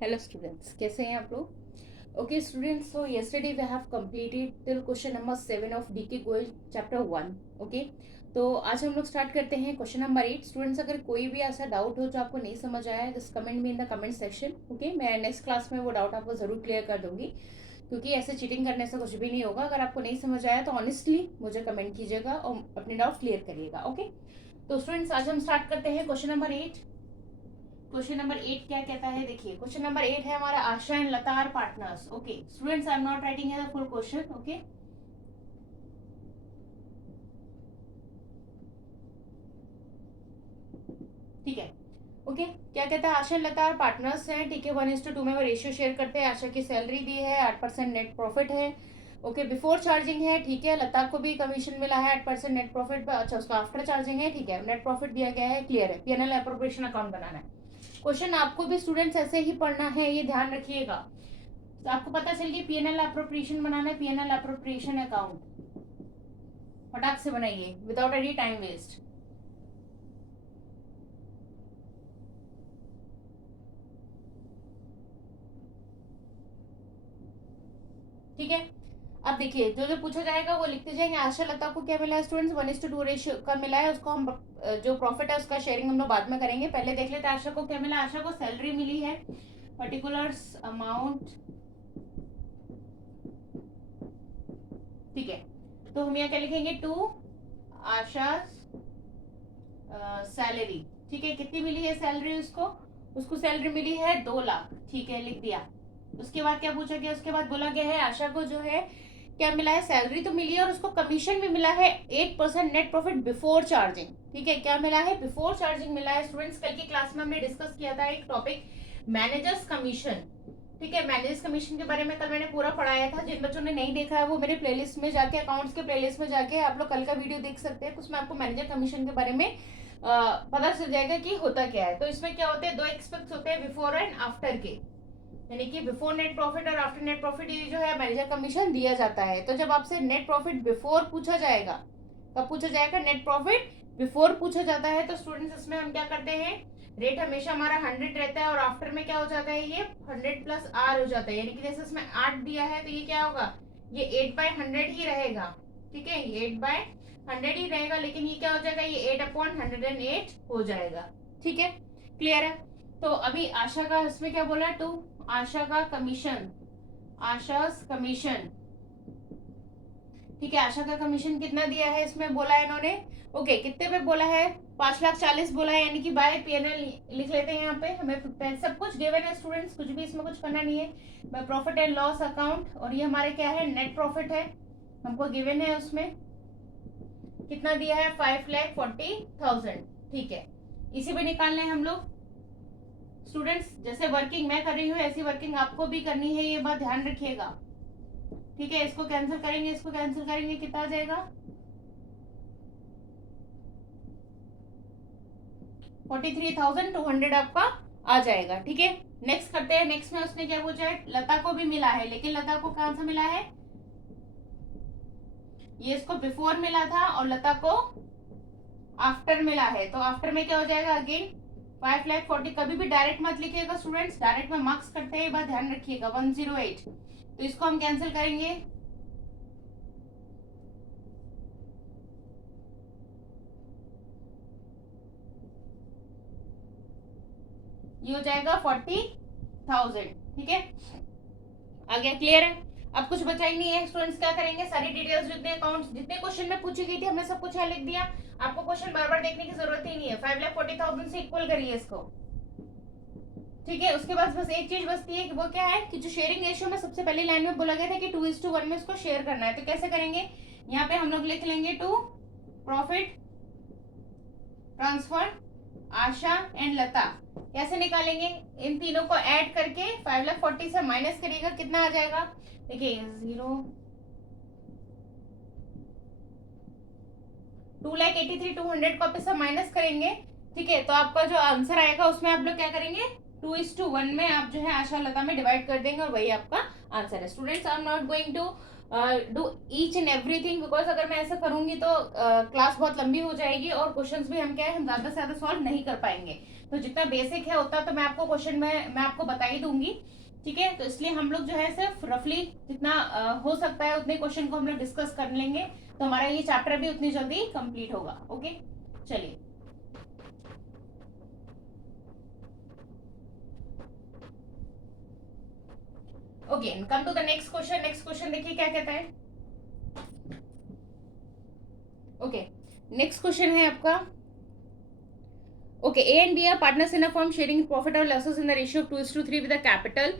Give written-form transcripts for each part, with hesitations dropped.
Hello students, कैसे हैं आप लोग? Okay students, so yesterday we have completed till question number 7 of DK Goel chapter 1. Okay, तो आज हम लोग स्टार्ट करते हैं क्वेश्चन नंबर 8. स्टूडेंट्स, अगर कोई भी ऐसा डाउट हो जो आपको नहीं समझ आया, just comment me in the comment section. Okay, मैं नेक्स्ट क्लास में वो डाउट आपको ज़रूर क्लियर कर दूंगी, क्योंकि ऐसे चीटिंग करने से कुछ भी नहीं होगा. अगर आपको नहीं समझ आया तो ऑनेस्टली मुझे कमेंट कीजिएगा और अपने डाउट क्लियर करिएगा. ओके, तो स्टूडेंट्स आज हम स्टार्ट करते हैं क्वेश्चन नंबर 8. क्वेश्चन नंबर 8 क्या कहता है? देखिए, क्वेश्चन नंबर 8 है हमारा Asha and Lata are partners. Okay students, I am not writing the full question. Okay, ठीक है. ओके, क्या कहता है? Asha and Lata are partners हैं. ठीक है, 1:2 में वो रेशियो शेयर करते हैं. आशा की सैलरी दी है, 8% नेट प्रॉफिट है. ओके, बिफोर चार्जिंग है. ठीक है, लता को भी कमीशन मिला है 8% नेट प्रॉफिट पे. अच्छा, उसका आफ्टर चार्जिंग है. ठीक है, नेट प्रॉफिट दिया गया है. क्लियर है. पीएनएल एप्रोप्रिएशन अकाउंट बनाना है. क्वेश्चन आपको भी स्टूडेंट्स ऐसे ही पढ़ना है, ये ध्यान रखिएगा. तो आपको पता चल गया पीएनएल एप्रोप्रिएशन बनाना है. पीएनएल एप्रोप्रिएशन अकाउंट फटाक से बनाइए विदाउट एनी टाइम वेस्ट. ठीक है, अब देखिए जो जो पूछा जाएगा वो लिखते जाएंगे. आशा लता को क्या मिला है स्टूडेंट्स? 1:2 रेशियो का मिला है. उसको हम जो प्रॉफिट है उसका शेयरिंग हम लोग बाद में करेंगे. पहले देख लेते हैं आशा को क्या मिला. आशा को सैलरी मिली है, पर्टिकुलर्स अमाउंट. ठीक है, तो हम यहाँ क्या लिखेंगे? To Asha salary. ठीक है, कितनी मिली है सैलरी उसको? उसको सैलरी मिली है 2 लाख. ठीक है, लिख दिया. उसके बाद क्या पूछा गया? उसके बाद बोला गया है आशा को जो है क्या मिला है? सैलरी तो मिली है और उसको कमीशन भी मिला है 8% नेट प्रॉफिट बिफोर चार्जिंग. ठीक है, क्या मिला है? बिफोर चार्जिंग मिला है. स्टूडेंट्स, कल की क्लास में हमने डिस्कस किया था एक टॉपिक, मैनेजर्स कमीशन. ठीक है, मैनेजर्स कमीशन के बारे में कल मैंने पूरा पढ़ाया था. जिन बच्चों ने नहीं देखा है वो मेरे प्लेलिस्ट में जाके, अकाउंट्स के प्लेलिस्ट में जाके आप लोग कल का वीडियो देख सकते हैं. उसमें आपको मैनेजर कमीशन के बारे में पता चल जाएगा कि होता क्या है. तो इसमें क्या होते हैं? 2 एक्सपेक्ट्स होते हैं, बिफोर एंड आफ्टर के. यानी कि बिफोर नेट प्रॉफिट और आफ्टर नेट प्रॉफिट ये जो है मैनेजर कमीशन दिया जाता है. तो जब आपसे नेट प्रॉफिट बिफोर पूछा जाएगा, कब पूछा जाएगा? नेट प्रॉफिट बिफोर पूछा जाता है. तो स्टूडेंट्स, इसमें हम क्या करते हैं? रेट हमेशा हमारा 100 रहता है और आफ्टर में क्या हो जाता है? ये 100 प्लस आर हो जाता है. यानी कि जैसे इसमें 8 दिया है तो ये क्या होगा? ये 8/100 ही रहेगा. ठीक है, ये 8/100 ही रहेगा. लेकिन ये क्या हो जाएगा? ये 8/108 हो जाएगा. ठीक है, क्लियर है. तो अभी आशा का इसमें क्या बोला? टू आशा का कमीशन, आशा कमीशन. ठीक है, आशा का कमीशन कितना दिया है इसमें बोला है इन्होंने? ओके, कितने पे बोला है? 5,40,000 बोला है. यानी कि बाय पीएनएल लिख लेते हैं. यहाँ पे हमें सब कुछ गिवन है स्टूडेंट्स, कुछ भी इसमें कुछ करना नहीं है. By profit and loss account, और ये हमारे क्या है? नेट प्रॉफिट है, हमको गिवन है. उसमें कितना दिया है? 5,40,000. ठीक है, इसी पे निकालना है हम लोग. स्टूडेंट्स, जैसे वर्किंग मैं कर रही हूँ ऐसी वर्किंग आपको भी करनी है, ये बात ध्यान रखिएगा. ठीक है, इसको कैंसिल करेंगे, इसको कैंसिल करेंगे, कितना आ जाएगा? 43,200 आपका आ जाएगा. ठीक है, नेक्स्ट करते हैं. नेक्स्ट में उसने क्या पूछा है? लता को भी मिला है, लेकिन लता को कहां से मिला है? ये इसको बिफोर मिला था और लता को आफ्टर मिला है. तो आफ्टर में क्या हो जाएगा? अगेन 5,40,000. कभी भी डायरेक्ट मत लिखिएगा स्टूडेंट्स, डायरेक्ट में मार्क्स करते हैं, बात ध्यान रखिएगा. 108. तो इसको हम कैंसिल करेंगे. ये हो जाएगा 40,000. ठीक है, आ गया? क्लियर है. अब कुछ बचा ही नहीं है स्टूडेंट्स. क्या करेंगे? सारी डिटेल्स जितने अकाउंट्स जितने क्वेश्चन में पूछी गई थी हमने सब कुछ यहाँ लिख दिया. आपको क्वेश्चन बार बार देखने की जरूरत ही नहीं है. 5,40,000 से इक्वल करिए इसको. ठीक है, उसके बाद बस एक चीज बचती है कि वो क्या है? कि जो शेयरिंग रेशियो में सबसे पहली लाइन में बोला गया था कि 2:1 में इसको शेयर करना है. तो कैसे करेंगे? यहाँ पे हम लोग लिख लेंगे to profit transfer Asha and Lata. कैसे निकालेंगे? इन तीनों को ऐड करके 5,40,000 से माइनस करिएगा, कितना आ जाएगा? देखिए 2,83,200 को आप माइनस करेंगे. ठीक है, तो आपका जो आंसर आएगा उसमें आप लोग क्या करेंगे? 2:1 में आप जो है आशा लता में डिवाइड कर देंगे और वही आपका आंसर है. Students, I am not going to do each and everything, because अगर मैं ऐसा करूंगी तो क्लास बहुत लंबी हो जाएगी और क्वेश्चंस भी हम क्या है हम ज्यादा से ज्यादा सॉल्व नहीं कर पाएंगे. तो जितना बेसिक है उतना तो मैं आपको क्वेश्चन में मैं आपको बता ही दूंगी, ठीक है। तो इसलिए हम लोग जो है सिर्फ रफली जितना हो सकता है उतने क्वेश्चन को हम लोग डिस्कस कर लेंगे, तो हमारा ये चैप्टर भी उतनी जल्दी कंप्लीट होगा। ओके, चलिए। Okay, come to the next question. Next question देखिए क्या कहता है। ओके, नेक्स्ट क्वेश्चन है आपका। Okay, A and B are partners in a firm sharing profit or losses in the ratio of 2:3 with a capital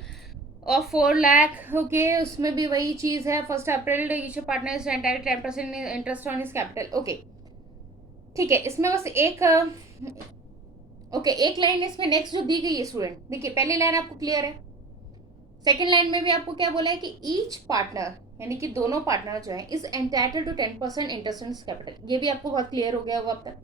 of 4 lakh। Okay, उसमें भी वही चीज है। 1 April each partner is entitled 10% interest on his capital. Okay, ठीक है। इसमें बस एक ओके एक लाइन इसमें नेक्स्ट जो दी गई है स्टूडेंट, देखिए पहली लाइन आपको क्लियर है। सेकेंड लाइन में भी आपको क्या बोला है कि ईच पार्टनर यानी कि दोनों पार्टनर जो है is entitled to 10% interest on his capital. ये भी आपको बहुत क्लियर हो गया होगा अब तक।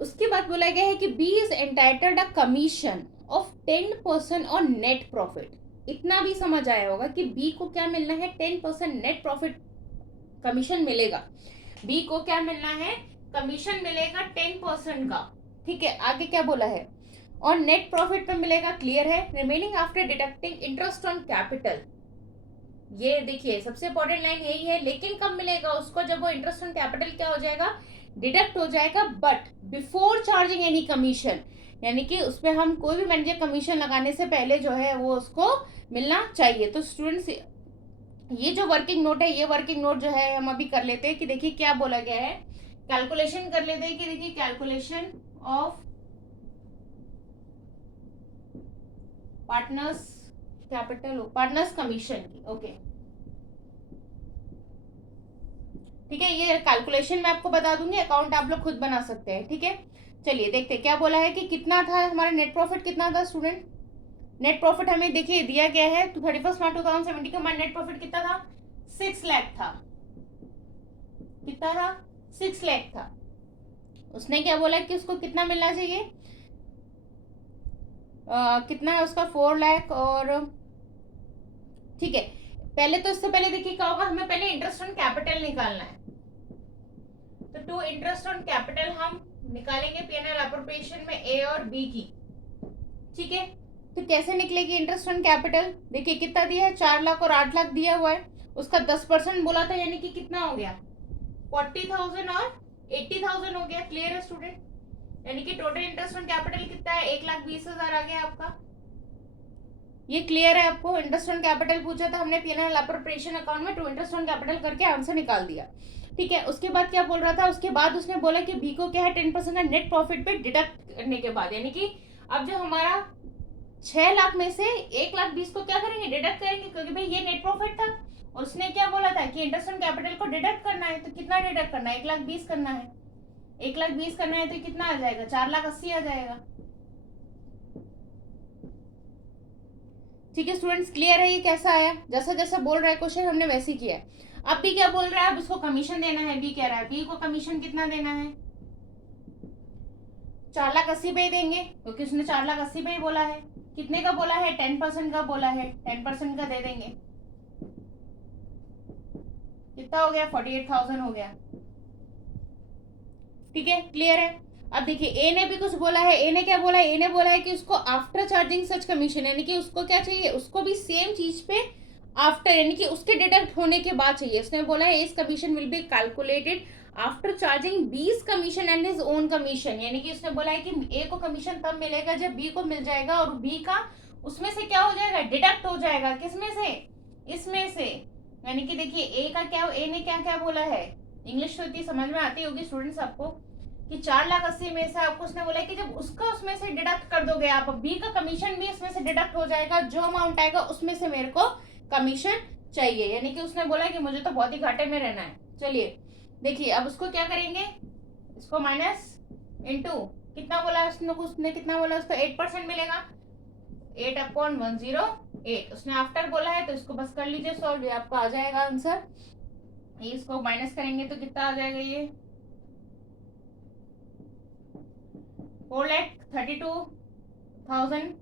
उसके बाद बोला गया है कि B is entitled a commission of 10% on net profit. इतना भी समझ आया होगा कि बी को क्या मिलना है, 10% नेट प्रॉफिट कमीशन मिलेगा। बी को क्या मिलना है, कमीशन मिलेगा 10% का, ठीक है। आगे क्या बोला है, और नेट प्रॉफिट पे मिलेगा, क्लियर है। Remaining after deducting interest on capital. ये देखिए सबसे इंपॉर्टेंट लाइन यही है, लेकिन कब मिलेगा उसको, जब वो इंटरेस्ट ऑन कैपिटल क्या हो जाएगा, डिडक्ट हो जाएगा, but before charging any commission. यानी कि उस पर हम कोई भी मैनेजर कमीशन लगाने से पहले जो है वो उसको मिलना चाहिए। तो स्टूडेंट्स ये जो वर्किंग नोट है, ये वर्किंग नोट जो है हम अभी कर लेते हैं कि देखिए क्या बोला गया है। कैलकुलेशन कर लेते हैं कि देखिए calculation of partners capital, partners commission की। ओके, ठीक है। ये कैलकुलेशन मैं आपको बता दूंगी, अकाउंट आप लोग खुद बना सकते हैं, ठीक है। चलिए देखते हैं क्या बोला है कि कितना था हमारा नेट प्रॉफिट, कितना था स्टूडेंट। नेट प्रॉफिट हमें देखिए दिया गया है तो 31 मार्च 2017 का हमारा नेट प्रॉफिट कितना था, 6 लाख था। कितना था, 6 लाख था। उसने क्या बोला कि उसको कितना मिलना चाहिए, कितना है उसका, 4 लाख। और ठीक है, पहले तो इससे पहले देखिए क्या होगा, हमें पहले इंटरेस्ट ऑन कैपिटल निकालना है। तो टू इंटरेस्ट ऑन कैपिटल हम निकालेंगे पीएनएल अप्रोप्रिएशन में ए और बी की, ठीक है। तो कैसे निकलेगी इंटरेस्ट ऑन कैपिटल, देखिए कितना दिया है, 4 लाख और 8 लाख दिया हुआ है। उसका 10% बोला था, यानी कि कितना हो गया, 40,000 और 80,000 हो गया। क्लियर है स्टूडेंट, यानी कि टोटल इंटरेस्ट ऑन कैपिटल कितना है, 1,20,000 आ गया आपका। ये क्लियर है आपको। इंटरेस्ट ऑन कैपिटल पूछा था हमने पीएनएल अप्रोप्रिएशन अकाउंट में, टू इंटरेस्ट ऑन कैपिटल करके आंसर निकाल दिया, ठीक है। उसके बाद क्या बोल रहा था, उसके बाद उसने बोला कि बी को क्या है, 10% का नेट प्रॉफिट पे डिडक्ट करने के बाद, यानी कि अब जो हमारा 6 लाख में से 1,20,000 को क्या करेंगे, डिडक्ट करेंगे, क्योंकि भाई ये नेट प्रॉफिट था। और उसने क्या बोला था कि इंटरेस्ट ऑन कैपिटल को डिडक्ट करना है, तो कितना डिडक्ट करना है, 1,20,000 करना है। 1,20,000 करना है तो कितना आ जाएगा, 4,80,000 आ जाएगा, ठीक है। स्टूडेंट्स क्लियर है ये कैसा आया, जैसा जैसा बोल रहा है क्वेश्चन हमने वैसे ही किया है। अब भी क्या बोल रहा है, अब इसको कमीशन देना है। बी कह रहा है, बी को कमीशन कितना देना है, 4,80,000 देंगे, क्योंकि उसने 4,80,000 बोला है। कितने का बोला है, 10% का बोला है, 10% का दे देंगे। कितना हो गया, 48,000 हो गया, ठीक है। क्लियर है। अब देखिए ए ने भी कुछ बोला है। ए ने क्या बोला है, ए ने बोला है कि उसको आफ्टर चार्जिंग सच कमीशन, यानी कि उसको क्या चाहिए, उसको भी सेम चीज पे आफ्टर, यानी कि उसके डिडक्ट होने के बाद चाहिए। उसने बोला है इस commission will be calculated after charging बीस commission and his own commission, यानी कि उसने बोला है कि ए को कमीशन तब मिलेगा जब बी को मिल जाएगा, और बी का उसमें से क्या हो जाएगा, डिडक्ट हो जाएगा। किसमें से, इसमें से। यानी कि देखिए ए का क्या, ए ने क्या क्या बोला है, इंग्लिश तो इतनी समझ में आती होगी स्टूडेंट्स आपको, कि 4,80,000 में से आपको उसने बोला कि जब उसका उसमें से डिडक्ट कर दोगे आप, बी का कमीशन भी इसमें से डिडक्ट हो जाएगा, जो अमाउंट आएगा उसमें से मेरे को कमीशन चाहिए। यानी कि उसने बोला कि मुझे तो बहुत ही घाटे में रहना है। चलिए देखिए अब उसको क्या करेंगे, इसको माइनस इंटू कितना बोला उसने कितना बोला, उसको 8% मिलेगा, 8/108। उसने आफ्टर बोला है तो इसको बस कर लीजिए सॉल्व, ये आपका आ जाएगा आंसर। ये इसको माइनस करेंगे तो कितना आ जाएगा, ये 4,32,000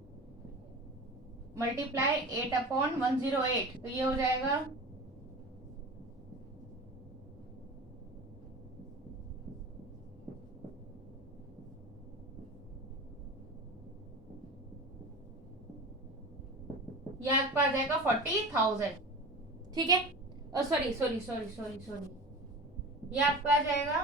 मल्टीप्लाई 8/108, तो ये हो जाएगा ये आपका आ जाएगा 40,000, ठीक है। और sorry sorry sorry sorry sorry, ये आपका आ जाएगा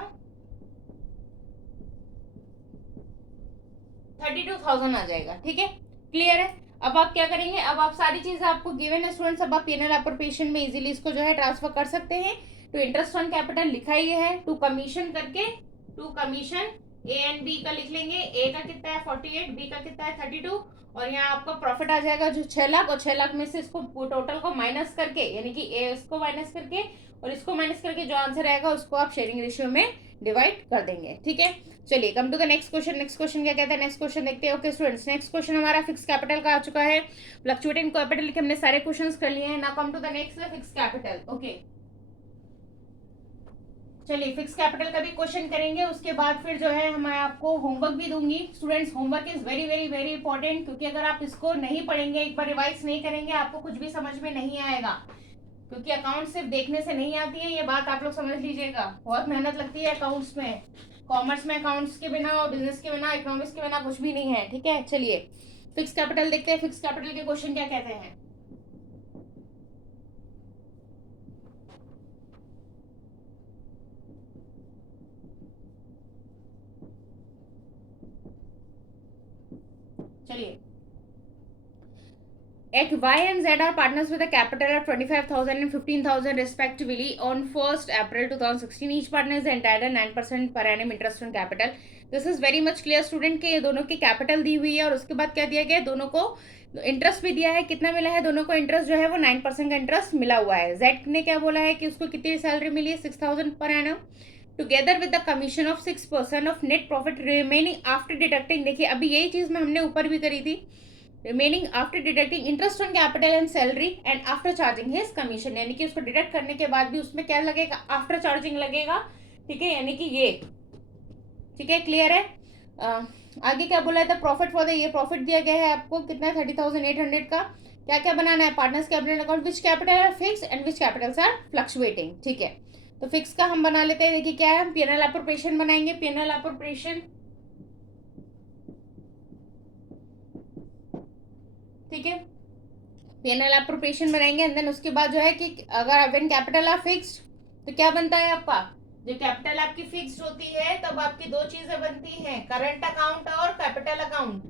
32,000 आ जाएगा, ठीक है। क्लियर है। अब आप क्या करेंगे, अब आप सारी चीजें आपको गिवन है स्टूडेंट्स, अब आप पीएनएल अप्रोप्रिएशन में इजीली इसको जो है ट्रांसफर कर सकते हैं। तो इंटरेस्ट ऑन कैपिटल लिखा ही है, टू कमीशन करके, two commission A and B का लिख लेंगे। ए का कितना है 48, बी का कितना है 32, और यहाँ आपका प्रॉफिट आ जाएगा जो 6 लाख, और 6 लाख में से इसको टोटल को माइनस करके, यानी कि ए इसको माइनस करके और इसको माइनस करके जो आंसर आएगा उसको आप शेयरिंग रेशियो में डिवाइड कर देंगे, ठीक है। चलिए come to the next question. Next question क्या कहता है, नेक्स्ट क्वेश्चन देखते हैं। ओके स्टूडेंट्स, नेक्स्ट क्वेश्चन हमारा फिक्स कैपिटल का आ चुका है। फ्लक्चुएटिंग कैपिटल के हमने सारे क्वेश्चंस कर लिए हैं। Now come to the next fix capital. Okay चलिए फिक्स कैपिटल का भी क्वेश्चन करेंगे, उसके बाद फिर जो है मैं आपको होमवर्क भी दूंगी। Students homework is very very very important, क्योंकि अगर आप इसको नहीं पढ़ेंगे, एक बार रिवाइज नहीं करेंगे, आपको कुछ भी समझ में नहीं आएगा। क्योंकि अकाउंट सिर्फ देखने से नहीं आती है, ये बात आप लोग समझ लीजिएगा। बहुत मेहनत लगती है अकाउंट्स में। कॉमर्स में अकाउंट्स के बिना और बिजनेस के बिना, इकोनॉमिक्स के बिना कुछ भी नहीं है, ठीक है। चलिए फिक्स कैपिटल देखते हैं, फिक्स कैपिटल के क्वेश्चन क्या कहते हैं। चलिए, at Y and Z are partners with a capital of 25,000 and 15,000 respectively on 1st April 2016. Each partner is entitled 9% per annum interest on capital. This is very much clear student के ये दोनों की capital दी हुई है, और उसके बाद क्या दिया गया है, दोनों को इंटरेस्ट भी दिया है। कितना मिला है दोनों को इंटरेस्ट, जो है वो 9% का इंटरेस्ट मिला हुआ है। जेड ने क्या बोला है कि उसको कितनी सैलरी मिली है, 6,000 per annum, together with the commission of 6% of net profit remaining after deducting. देखिए अभी यही चीज में हमने ऊपर भी करी थी, remaining after deducting interest on capital and salary and after charging his commission, यानी कि उसको डिडक्ट करने के बाद भी उसमें क्या लगेगा, आफ्टर चार्जिंग लगेगा, ठीक है, यानी कि ये, ठीक है। क्लियर है। आगे क्या बोला था, प्रॉफिट फॉर द, ये प्रॉफिट दिया गया है आपको कितना, 30,800 का। क्या क्या बनाना है, partners capital account, which capital are fix and which capitals are fluctuating, ठीक है। तो फिक्स का हम बना लेते हैं। देखिए क्या है, हम पीएनएल अप्रोप्रिएशन बनाएंगे, पीएनएल अप्रोप्रिएशन, ठीक है। पीएनएल अप्रोप्रिएशन बनाएंगे, एंड देन उसके बाद जो है कि अगर व्हेन कैपिटल आर फिक्स्ड तो क्या बनता है आपका, जब कैपिटल आपकी फिक्स्ड होती है तब आपकी दो चीजें बनती हैं, करंट अकाउंट और कैपिटल अकाउंट।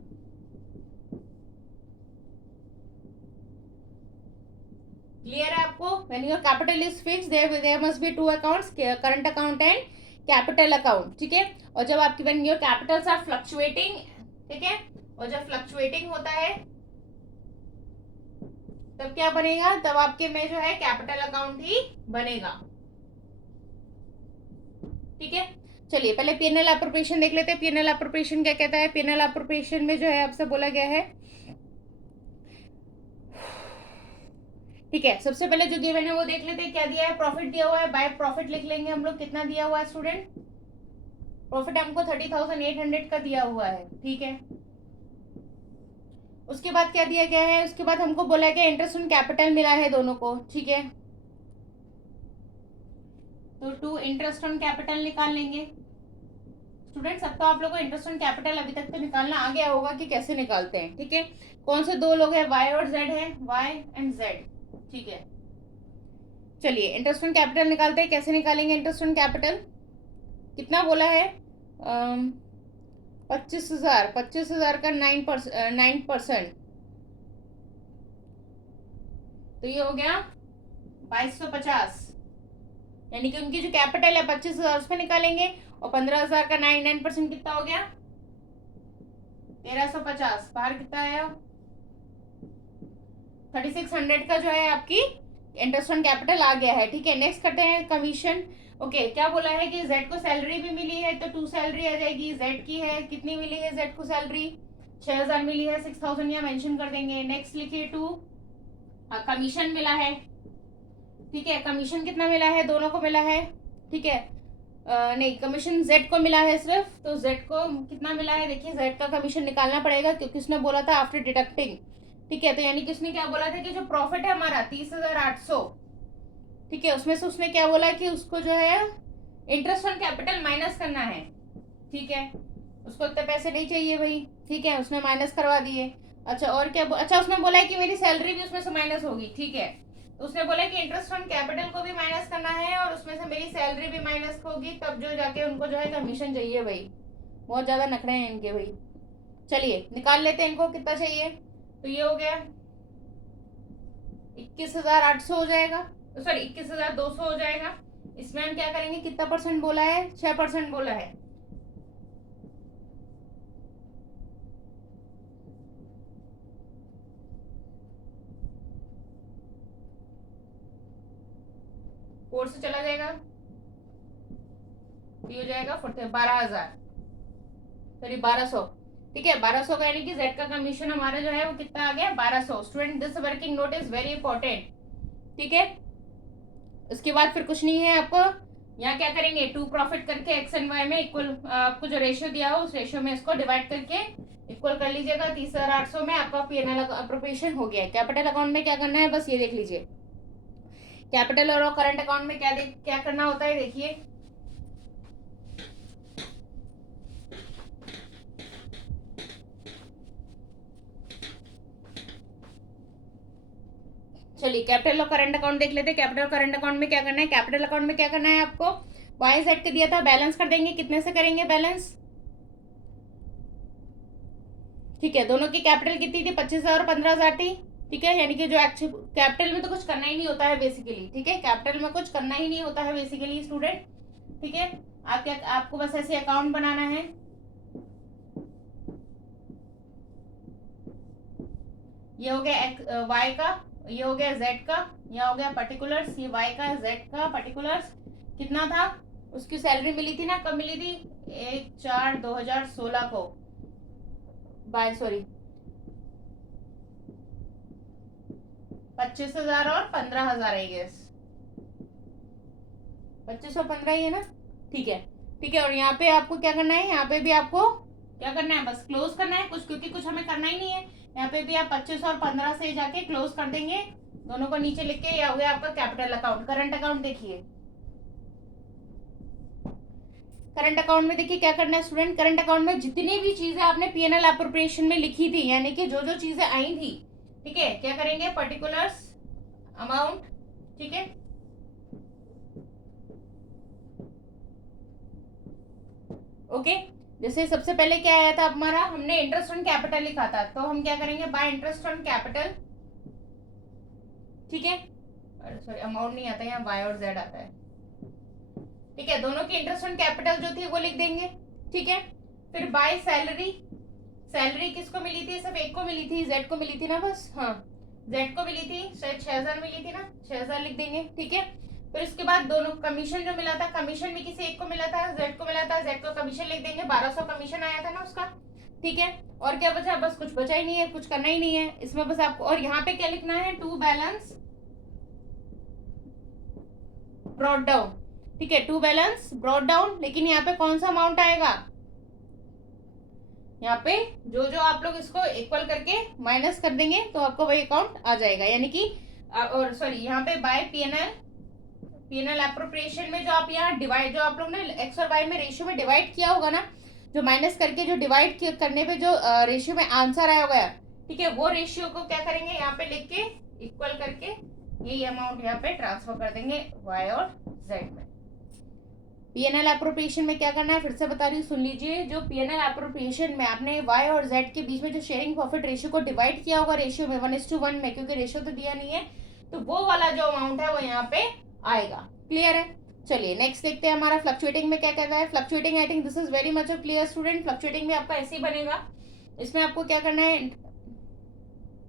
क्लियर है आपको, when your capital is fixed there must be two accounts, current account and capital account, ठीक है। और जब आपकी when your capitals are fluctuating, ठीक है, और जब फ्लक्चुएटिंग होता है तब क्या बनेगा, तब आपके में जो है कैपिटल अकाउंट ही बनेगा, ठीक है। चलिए पहले पीएनएल अप्रोप्रिएशन देख लेते हैं। पीएनएल अप्रोप्रिएशन क्या कहता है, पीएनएल अप्रोप्रिएशन में जो है आपसे बोला गया है, ठीक है। सबसे पहले जो गिवन है वो देख लेते हैं, क्या दिया है, प्रॉफिट दिया हुआ है, बाय प्रॉफिट लिख लेंगे हम लोग। कितना दिया हुआ है स्टूडेंट, प्रॉफिट हमको 30,800 का दिया हुआ है, ठीक है। उसके बाद क्या दिया गया है, उसके बाद हमको बोला गया इंटरेस्ट ऑन कैपिटल मिला है दोनों को, ठीक है। तो टू इंटरेस्ट ऑन कैपिटल निकाल लेंगे। स्टूडेंट्स अब तो आप लोगों को इंटरेस्ट ऑन कैपिटल अभी तक तो निकालना आ गया होगा कि कैसे निकालते हैं, ठीक है। कौन से दो लोग हैं, वाई और जेड है, वाई एंड जेड, ठीक है। चलिए इंटरेस्ट ऑन कैपिटल निकालते हैं। कैसे निकालेंगे इंटरेस्ट ऑन कैपिटल, कितना बोला है, 25,000, 25,000 का 9%, तो ये हो गया 2250, यानी कि उनकी जो कैपिटल है 25,000 उस पर निकालेंगे, और 15,000 का 9% कितना हो गया, 1350। बाहर कितना आया, 3600 का जो है आपकी इंटरेस्ट ऑन कैपिटल आ गया है, ठीक है। नेक्स्ट करते हैं कमीशन। ओके क्या बोला है कि जेड को सैलरी भी मिली है, तो 2 सैलरी आ जाएगी। जेड की है, कितनी मिली है जेड को सैलरी, 6,000 मिली है, 6,000 यहाँ मेंशन कर देंगे। नेक्स्ट लिखिए 2 कमीशन मिला है, ठीक है। कमीशन कितना मिला है, दोनों को मिला है, ठीक है। नहीं कमीशन जेड को मिला है सिर्फ, तो जेड को कितना मिला है, देखिए जेड का कमीशन निकालना पड़ेगा क्योंकि उसने बोला था आफ्टर डिडक्टिंग, ठीक है। तो यानी कि उसने क्या बोला था कि जो प्रॉफिट है हमारा 30,800, ठीक है, उसमें से उसने क्या बोला कि उसको जो है इंटरेस्ट ऑन कैपिटल माइनस करना है, ठीक है। उसको इतने पैसे नहीं चाहिए भाई, ठीक है, उसने माइनस करवा दिए। अच्छा और क्या अच्छा उसने बोला है कि मेरी सैलरी भी उसमें से माइनस होगी, ठीक है। तो उसने बोला कि इंटरेस्ट ऑन कैपिटल को भी माइनस करना है और उसमें से मेरी सैलरी भी माइनस होगी, तब जो जाके उनको जो है कमीशन चाहिए भाई। बहुत ज़्यादा नखरे हैं इनके भाई। चलिए निकाल लेते हैं इनको कितना चाहिए। तो ये हो गया 21,800 हो जाएगा, सॉरी 21,200 हो जाएगा। इसमें हम क्या करेंगे, कितना परसेंट बोला है, 6% बोला है। फोर से चला जाएगा, ये हो जाएगा 12,000, सॉरी 1200, ठीक है। 1200 का यानी कि जेड का कमीशन हमारा जो है वो कितना आ गया, 1200। Student this working note is very important, ठीक है। उसके बाद फिर कुछ नहीं है आपको, यहाँ क्या करेंगे, टू प्रॉफिट करके एक्स एंड वाई में इक्वल, आपको जो रेशियो दिया हो उस रेशियो में इसको डिवाइड करके इक्वल कर लीजिएगा। 30,800 में आपका पीएनएल अप्रोप्रिएशन हो गया है। कैपिटल अकाउंट में क्या करना है, बस ये देख लीजिए। कैपिटल और करंट अकाउंट में क्या करना होता है, देखिए। चलिए कैपिटल और करंट अकाउंट देख लेते हैं। कैपिटल और करंट अकाउंट में क्या करना है, कैपिटल अकाउंट में क्या करना है आपको, वाई जेड का दिया था, बैलेंस कर देंगे। कितने से करेंगे बैलेंस, ठीक है। दोनों की कैपिटल कितनी थी, 25,000 और 15,000 थी, ठीक है। यानी कि जो एक्चुअल कैपिटल में तो कुछ करना ही नहीं होता है बेसिकली, ठीक है। कैपिटल में कुछ करना ही नहीं होता है बेसिकली स्टूडेंट, ठीक है। आप क्या, आपको बस ऐसे अकाउंट बनाना है। ये हो गया वाई का, ये हो गया जेड का, यह हो गया पर्टिकुलर्स, ये वाई का जेड का पर्टिकुलर्स। कितना था, उसकी सैलरी मिली थी ना, कब मिली थी, 1/4/2016 को, बाय सॉरी 25,000 और 15,000 आई गेस, 25 और 15 ही है ना, ठीक है, ठीक है। और यहाँ पे आपको क्या करना है, यहाँ पे भी आपको क्या करना है, बस क्लोज करना है कुछ, क्योंकि कुछ हमें करना ही नहीं है। यहाँ पे भी आप 25 और 15 से जाके क्लोज कर देंगे, दोनों को नीचे लिख के। या हो गया आपका कैपिटल अकाउंट। करंट अकाउंट देखिए, करंट अकाउंट में देखिए क्या करना है स्टूडेंट। करंट अकाउंट में जितनी भी चीजें आपने पीएनएल अप्रोप्रिएशन में लिखी थी, यानी कि जो जो चीजें आई थी, ठीक है, क्या करेंगे, पर्टिकुलर्स अमाउंट, ठीक है। ओके, जैसे सबसे पहले क्या आया था हमारा, हमने इंटरेस्ट ऑन कैपिटल लिखा था, तो हम क्या करेंगे, बाय इंटरेस्ट ऑन कैपिटल, ठीक है। सॉरी अमाउंट नहीं आता यहाँ, बाय और जेड आता है, ठीक है। दोनों की इंटरेस्ट ऑन कैपिटल जो थी वो लिख देंगे, ठीक है। फिर बाय सैलरी, सैलरी किसको मिली थी, सिर्फ एक को मिली थी, जेड को मिली थी ना, बस हाँ जेड को मिली थी, शायद 6,000 मिली थी ना, 6,000 लिख देंगे, ठीक है। फिर उसके बाद दोनों कमीशन जो मिला था, कमीशन भी किसी एक को मिला था, जेड को मिला था, जेड को कमीशन लिख देंगे, 1200 कमीशन आया था ना उसका, ठीक है। और क्या बचा, बस कुछ बचा ही नहीं है, कुछ करना ही नहीं है इसमें बस आपको। और यहाँ पे क्या लिखना है, टू बैलेंस ब्रॉड डाउन, ठीक है, टू बैलेंस ब्रॉड डाउन। लेकिन यहाँ पे कौन सा अमाउंट आएगा, यहाँ पे जो जो आप लोग इसको इक्वल करके माइनस कर देंगे तो आपको वही अकाउंट आ जाएगा। यानी कि और सॉरी यहाँ पे बाय पीएनएल, पीएनएल एप्रोप्रिएशन में जो आप यहाँ डिवाइड, जो आप लोग ने एक्स और वाई में रेशियो में डिवाइड किया होगा ना, जो माइनस करके जो डिवाइड करने पे जो रेशियो में आंसर आया होगा, ठीक है, वो रेशियो को क्या करेंगे, यहाँ पे लिख के इक्वल करके यही अमाउंट यहाँ पे ट्रांसफर कर देंगे वाई और जेड में। पीएनएल एप्रोप्रिएशन में क्या करना है, फिर से बता रही हूँ, सुन लीजिए। जो पीएनएल एप्रोप्रिएशन में आपने वाई और जेड के बीच में जो शेयरिंग प्रॉफिट रेशियो को डिवाइड किया होगा रेशियो में 1:1 में, क्योंकि रेशियो तो दिया नहीं है, तो वो वाला जो अमाउंट है वो यहाँ पे आएगा। क्लियर है, चलिए नेक्स्ट देखते हैं हमारा फ्लक्चुएटिंग में क्या कहता है। Fluctuating I think this is very much clear student. Fluctuating में आपका ऐसे ही बनेगा, इसमें आपको क्या करना है,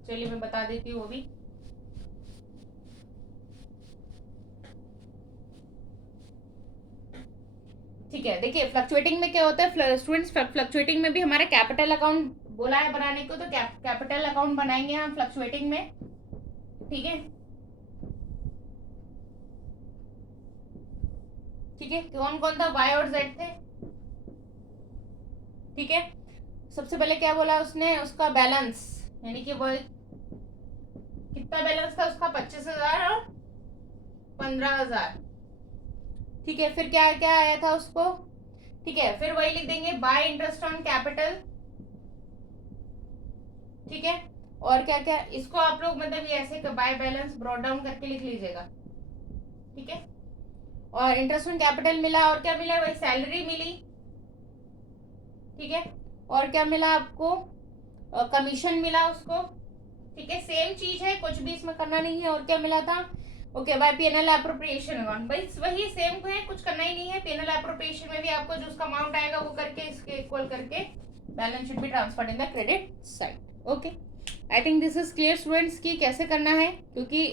चलिए मैं बता देती हूँ वो भी। ठीक है, देखिए फ्लक्चुएटिंग में क्या होता है स्टूडेंट्स, फ्लक्चुएटिंग में भी हमारा कैपिटल अकाउंट बोला है बनाने को, तो कैपिटल अकाउंट बनाएंगे हम फ्लक्चुएटिंग में, ठीक है, ठीक है। कौन कौन था, वाई और जेड थे, ठीक है। सबसे पहले क्या बोला उसने, उसका बैलेंस, यानी कि वो कितना बैलेंस था उसका, 25,000 और 15,000, ठीक है। फिर क्या क्या आया था उसको, ठीक है, फिर वही लिख देंगे बाय इंटरेस्ट ऑन कैपिटल, ठीक है। और क्या क्या इसको आप लोग मतलब ये ऐसे बाय बैलेंस ब्रॉड डाउन करके लिख लीजिएगा, ठीक है। और इंटरेस्ट ऑन कैपिटल मिला, और क्या मिला, वही सैलरी मिली, ठीक है। और क्या मिला आपको, कमीशन मिला उसको, ठीक है। सेम चीज है, कुछ भी इसमें करना नहीं है। और क्या मिला था, okay, by P N L appropriation account, भाई वही सेम है, कुछ करना ही नहीं है। पीएनएल एप्रोप्रिएशन में भी आपको जो उसका अमाउंट आएगा वो करके इसके इक्वल करके बैलेंस शीट भी transfer in the credit side. Okay, I think this is clear students की कैसे करना है, क्योंकि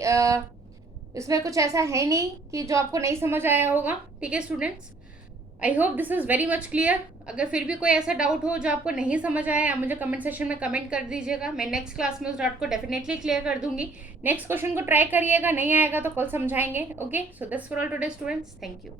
इसमें कुछ ऐसा है नहीं कि जो आपको नहीं समझ आया होगा, ठीक है students. I hope this is very much clear. अगर फिर भी कोई ऐसा डाउट हो जो आपको नहीं समझ आया, आप मुझे कमेंट सेक्शन में कमेंट कर दीजिएगा। मैं नेक्स्ट क्लास में उस डाउट को डेफिनेटली क्लियर कर दूंगी। नेक्स्ट क्वेश्चन को ट्राई करिएगा, नहीं आएगा तो कल समझाएंगे। Okay, so this for all today students, thank you.